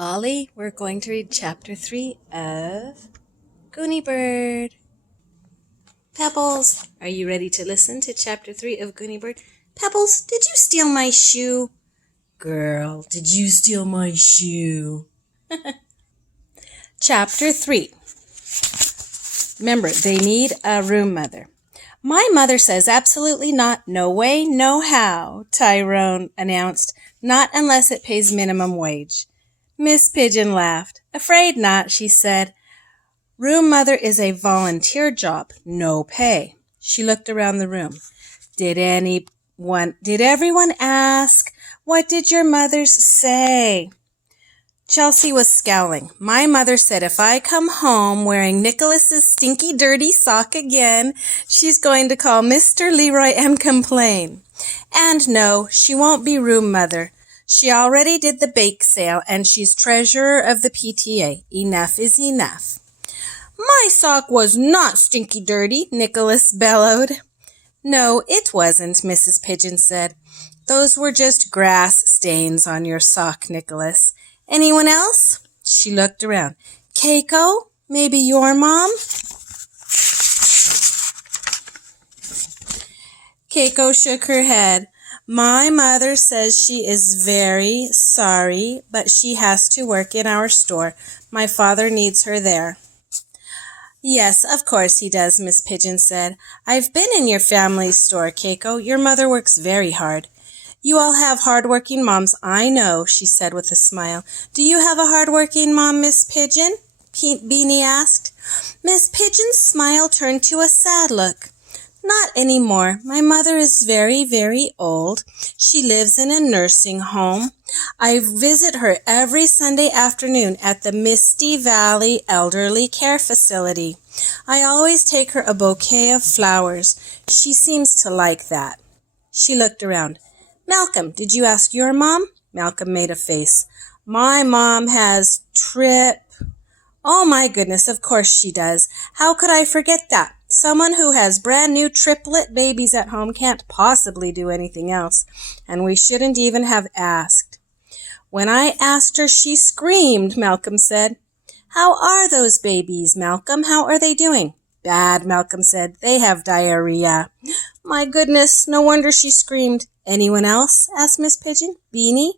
Ollie. We're going to read Chapter 3 of Gooney Bird. Pebbles, are you ready to listen to Chapter 3 of Gooney Bird? Pebbles, did you steal my shoe? Girl, did you steal my shoe? Chapter 3. Remember, they need a room mother. My mother says absolutely not, no way, no how, Tyrone announced. Not unless it pays minimum wage. Miss Pigeon laughed. Afraid not, she said. Room mother is a volunteer job, no pay. She looked around the room. Did everyone ask? What did your mothers say? Chelsea was scowling. My mother said if I come home wearing Nicholas's stinky, dirty sock again, she's going to call Mr. Leroy and complain. And no, she won't be room mother. She already did the bake sale, and she's treasurer of the PTA. Enough is enough. My sock was not stinky dirty, Nicholas bellowed. No, it wasn't, Mrs. Pigeon said. Those were just grass stains on your sock, Nicholas. Anyone else? She looked around. Keiko? Maybe your mom? Keiko shook her head. My mother says she is very sorry, but she has to work in our store. My father needs her there. Yes, of course he does, Miss Pigeon said. I've been in your family's store, Keiko. Your mother works very hard. You all have hard-working moms, I know, she said with a smile. Do you have a hard-working mom, Miss Pigeon? Beanie asked. Miss Pigeon's smile turned to a sad look. Not anymore. My mother is very, very old. She lives in a nursing home. I visit her every Sunday afternoon at the Misty Valley Elderly Care Facility. I always take her a bouquet of flowers. She seems to like that. She looked around. Malcolm, did you ask your mom? Malcolm made a face. My mom has Oh my goodness, of course she does. How could I forget that? Someone who has brand new triplet babies at home can't possibly do anything else, and we shouldn't even have asked. When I asked her, she screamed, Malcolm said. How are those babies, Malcolm? How are they doing? Bad, Malcolm said. They have diarrhea. My goodness, no wonder she screamed. Anyone else? Asked Miss Pigeon. Beanie?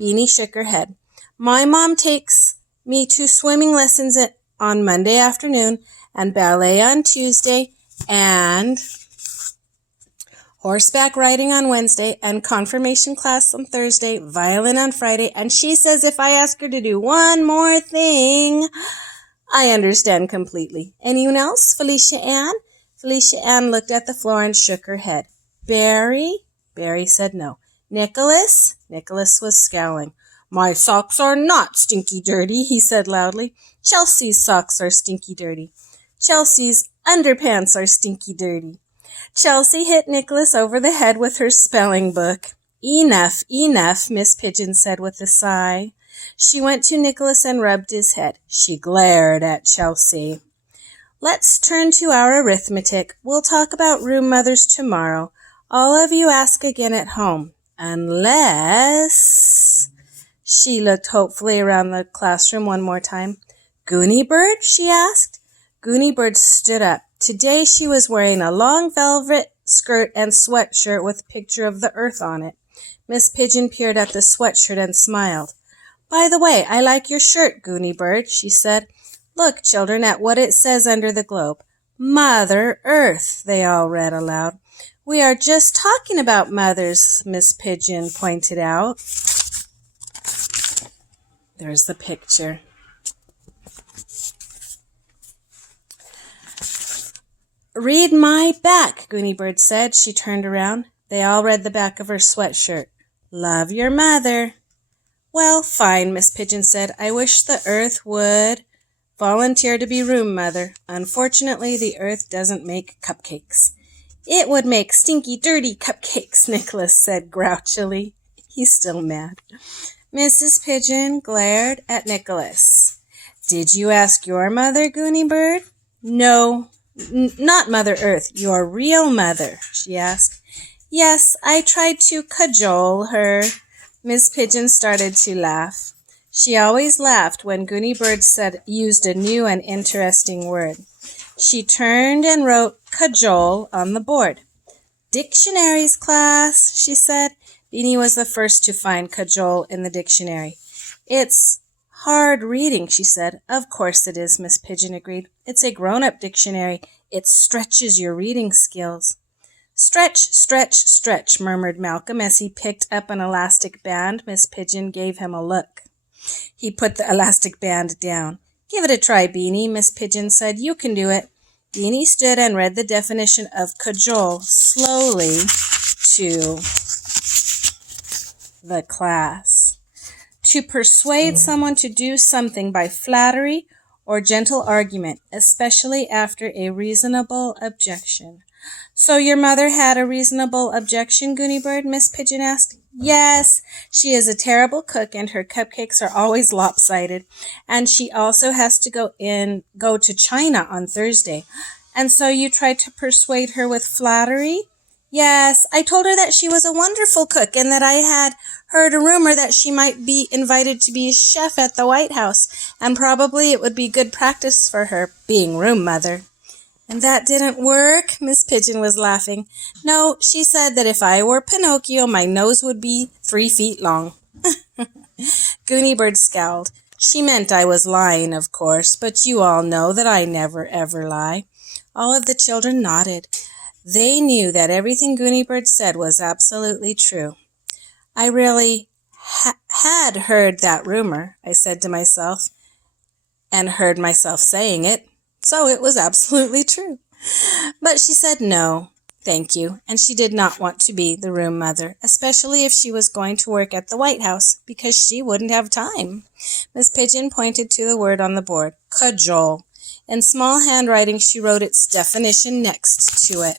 Beanie shook her head. My mom takes me to swimming lessons on Monday afternoon and ballet on Tuesday and horseback riding on Wednesday and confirmation class on Thursday, violin on Friday, and she says if I ask her to do one more thing, I understand completely. Anyone else? Felicia Ann? Felicia Ann looked at the floor and shook her head. Barry? Barry said no. Nicholas? Nicholas was scowling. My socks are not stinky dirty, he said loudly. Chelsea's socks are stinky dirty. Chelsea's underpants are stinky dirty. Chelsea hit Nicholas over the head with her spelling book. Enough, enough, Miss Pigeon said with a sigh. She went to Nicholas and rubbed his head. She glared at Chelsea. Let's turn to our arithmetic. We'll talk about room mothers tomorrow. All of you ask again at home. Unless... She looked hopefully around the classroom one more time. Gooney Bird? She asked. Gooney Bird stood up. Today she was wearing a long velvet skirt and sweatshirt with a picture of the earth on it. Miss Pigeon peered at the sweatshirt and smiled. By the way, I like your shirt, Gooney Bird, she said. Look, children, at what it says under the globe. Mother Earth, they all read aloud. We are just talking about mothers, Miss Pigeon pointed out. There's the picture. Read my back, Gooney Bird said. She turned around. They all read the back of her sweatshirt. Love your mother. Well, fine, Miss Pigeon said. I wish the earth would volunteer to be room mother. Unfortunately, the earth doesn't make cupcakes. It would make stinky, dirty cupcakes, Nicholas said grouchily. He's still mad. Mrs. Pigeon glared at Nicholas. Did you ask your mother, Gooney Bird? No, not Mother Earth, your real mother, she asked. Yes, I tried to cajole her. Miss Pigeon started to laugh. She always laughed when Gooney Bird used a new and interesting word. She turned and wrote cajole on the board. "Dictionaries, class," she said. Beanie was the first to find cajole in the dictionary. "It's hard reading," she said. "Of course it is," Miss Pigeon agreed. "It's a grown-up dictionary. It stretches your reading skills." "Stretch, stretch, stretch," murmured Malcolm as he picked up an elastic band. Miss Pigeon gave him a look. He put the elastic band down. "Give it a try, Beanie," Miss Pigeon said. "You can do it." Beanie stood and read the definition of cajole slowly to the class. To persuade someone to do something by flattery or gentle argument, especially after a reasonable objection. "So your mother had a reasonable objection, Gooney Bird?" Miss Pigeon asked. "Yes, she is a terrible cook and her cupcakes are always lopsided. And she also has to go to China on Thursday. And so you tried to persuade her with flattery?" "Yes, I told her that she was a wonderful cook and that I had heard a rumor that she might be invited to be a chef at the White House, and probably it would be good practice for her, being room mother." "And that didn't work?" Miss Pigeon was laughing. "No, she said that if I were Pinocchio, my nose would be 3 feet long." Gooney Bird scowled. "She meant I was lying, of course, but you all know that I never ever lie." All of the children nodded. They knew that everything Gooney Bird said was absolutely true. "I really had heard that rumor," I said to myself, and heard myself saying it. So it was absolutely true. But she said no, thank you, and she did not want to be the room mother, especially if she was going to work at the White House, because she wouldn't have time. Miss Pigeon pointed to the word on the board, cajole. In small handwriting, she wrote its definition next to it.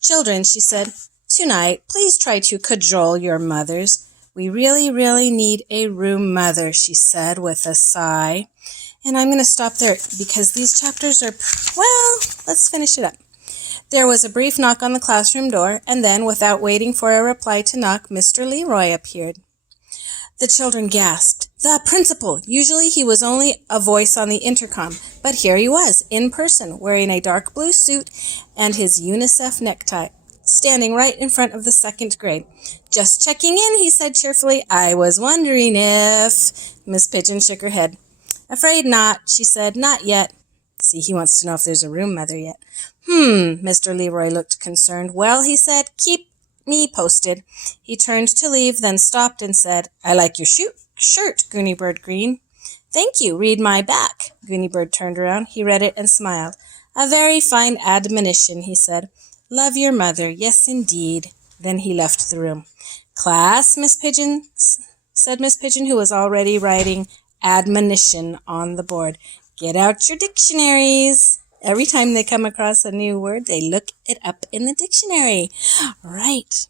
"Children," she said, "tonight, please try to cajole your mothers. We really, really need a room mother," she said with a sigh. And I'm going to stop there because these chapters are, well, let's finish it up. There was a brief knock on the classroom door, and then, without waiting for a reply to knock, Mr. Leroy appeared. The children gasped. The principal! Usually he was only a voice on the intercom, but here he was, in person, wearing a dark blue suit and his UNICEF necktie, standing right in front of the 2nd grade. "Just checking in," he said cheerfully. "I was wondering if—" Miss Pigeon shook her head. "Afraid not," she said. "Not yet." See, he wants to know if there's a room mother yet. Mr. Leroy looked concerned. "Well," he said, "keep me posted." He turned to leave, then stopped and said, "I like your shirt, Gooney Bird Green." "Thank you. Read my back." Gooney Bird turned around. He read it and smiled. "A very fine admonition," he said. "Love your mother. Yes, indeed." Then he left the room. "Class," said Miss Pigeon, who was already writing admonition on the board. "Get out your dictionaries." Every time they come across a new word, they look it up in the dictionary. All right.